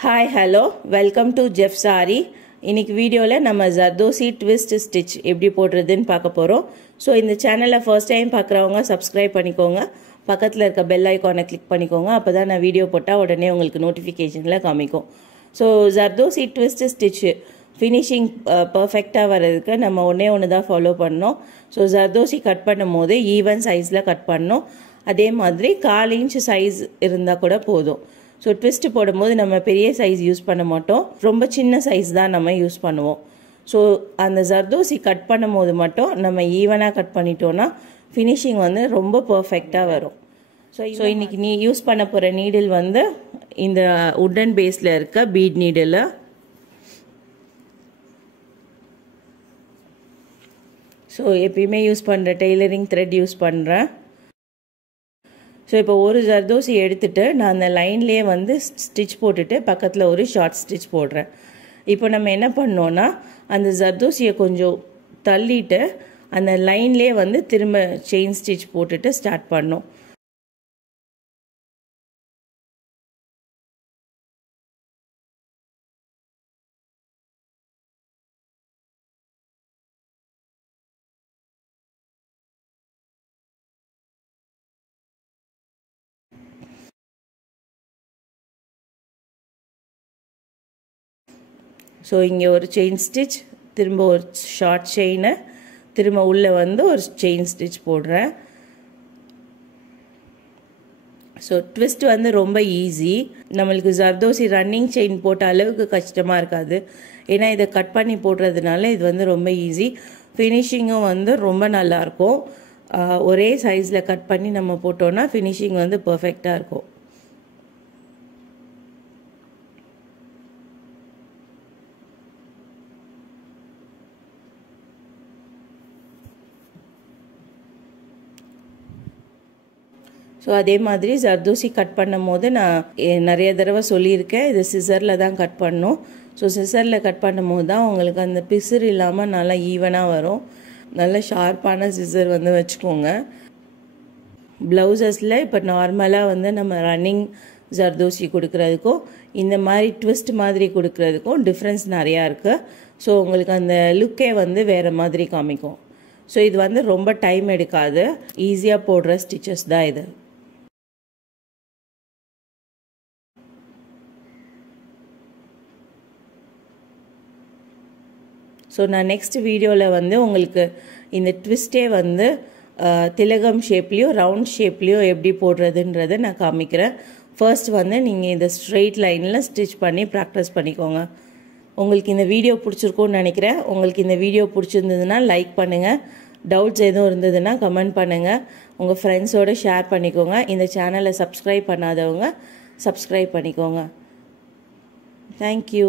Hi, hello, welcome to Jeff Sari. இன்னைக்கு வீடியோல நம்ம ஜர்தோசி ட்விஸ்ட் ஸ்டிச் எப்படி போடுறதுன்னு பார்க்க போறோம். ஸோ இந்த சேனலை ஃபர்ஸ்ட் டைம் பார்க்குறவங்க சப்ஸ்கிரைப் பண்ணிக்கோங்க, பக்கத்தில் இருக்க பெல் ஐக்கானை கிளிக் பண்ணிக்கோங்க. அப்போ தான் நான் வீடியோ போட்டால் உடனே உங்களுக்கு நோட்டிஃபிகேஷனில் காமிக்கும். So zardozi twist stitch finishing பர்ஃபெக்டாக வர்றதுக்கு நம்ம ஒன்று தான் ஃபாலோ பண்ணோம். ஸோ ஜர்தோசி கட் பண்ணும் போது ஈவன் சைஸில் கட் பண்ணோம். அதே மாதிரி 1/4 இன்ச் சைஸ் இருந்தால் கூட போதும். ஸோ ட்விஸ்ட் போடும்போது நம்ம பெரிய சைஸ் யூஸ் பண்ண மாட்டோம், ரொம்ப சின்ன சைஸ் தான் நம்ம யூஸ் பண்ணுவோம். ஸோ அந்த ஜர்தோசி கட் பண்ணும் போது மட்டும் நம்ம ஈவனாக கட் பண்ணிட்டோன்னா ஃபினிஷிங் வந்து ரொம்ப பர்ஃபெக்டாக வரும். ஸோ இன்னைக்கு நீ யூஸ் பண்ண போகிற நீடில் வந்து இந்த உட்டன் பேஸில் இருக்க பீட் நீடில். ஸோ எப்பயுமே யூஸ் பண்ணுற டெய்லரிங் த்ரெட் யூஸ் பண்ணுறேன். ஸோ இப்போ ஒரு ஜர்தோசி எடுத்துகிட்டு நான் அந்த லைன்லேயே வந்து ஸ்டிச் போட்டுட்டு பக்கத்தில் ஒரு ஷார்ட் ஸ்டிச் போடுறேன். இப்போ நம்ம என்ன பண்ணோன்னா அந்த ஜர்தோசியை கொஞ்சம் தள்ளிட்டு அந்த லைன்லேயே வந்து திரும்ப செயின் ஸ்டிச் போட்டுட்டு ஸ்டார்ட் பண்ணோம். ஸோ இங்கே ஒரு செயின் ஸ்டிச், திரும்ப ஒரு ஷார்ட் செயினை, திரும்ப உள்ளே வந்து ஒரு செயின் ஸ்டிச் போடுறேன். ஸோ ட்விஸ்ட் வந்து ரொம்ப ஈஸி. நம்மளுக்கு ஜர்தோசி ரன்னிங் செயின் போட்ட அளவுக்கு கஷ்டமாக இருக்காது, ஏன்னா இதை கட் பண்ணி போடுறதுனால இது வந்து ரொம்ப ஈஸி. ஃபினிஷிங்கும் வந்து ரொம்ப நல்லாயிருக்கும். ஒரே சைஸில் கட் பண்ணி நம்ம போட்டோன்னா ஃபினிஷிங் வந்து பர்ஃபெக்டாக இருக்கும். ஸோ அதே மாதிரி ஜர்தோசி கட் பண்ணும் போது நான் நிறைய தடவை சொல்லியிருக்கேன், இது சிசரில் தான் கட் பண்ணணும். ஸோ சிசரில் கட் பண்ணும் போது தான் உங்களுக்கு அந்த பிசுறு இல்லாமல் நல்லா ஈவனாக வரும். நல்ல ஷார்ப்பான சிசர் வந்து வச்சுக்கோங்க. ப்ளவுசஸில் இப்போ நார்மலாக வந்து நம்ம ரன்னிங் ஜர்தோசி கொடுக்கறதுக்கும் இந்த மாதிரி ட்விஸ்ட் மாதிரி கொடுக்கறதுக்கும் டிஃப்ரென்ஸ் நிறையா இருக்குது. ஸோ உங்களுக்கு அந்த லுக்கே வந்து வேறு மாதிரி காமிக்கும். ஸோ இது வந்து ரொம்ப டைம் எடுக்காது, ஈஸியாக போடுற ஸ்டிச்சஸ் தான் இது. ஸோ நான் நெக்ஸ்ட் வீடியோவில் வந்து உங்களுக்கு இந்த ட்விஸ்டே வந்து திலகம் ஷேப்லேயோ ரவுண்ட் ஷேப்லேயோ எப்படி போடுறதுன்றதை நான் காமிக்கிறேன். ஃபர்ஸ்ட் வந்து நீங்கள் இந்த ஸ்ட்ரெயிட் லைனில் ஸ்டிச் பண்ணி ப்ராக்டிஸ் பண்ணிக்கோங்க. உங்களுக்கு இந்த வீடியோ பிடிச்சிருக்கும்னு நினைக்கிறேன். உங்களுக்கு இந்த வீடியோ பிடிச்சிருந்ததுன்னா லைக் பண்ணுங்கள், டவுட்ஸ் எதுவும் இருந்ததுன்னா கமெண்ட் பண்ணுங்கள், உங்கள் ஃப்ரெண்ட்ஸோடு ஷேர் பண்ணிக்கோங்க. இந்த சேனலை சப்ஸ்கிரைப் பண்ணாதவங்க சப்ஸ்கிரைப் பண்ணிக்கோங்க. தேங்க்யூ.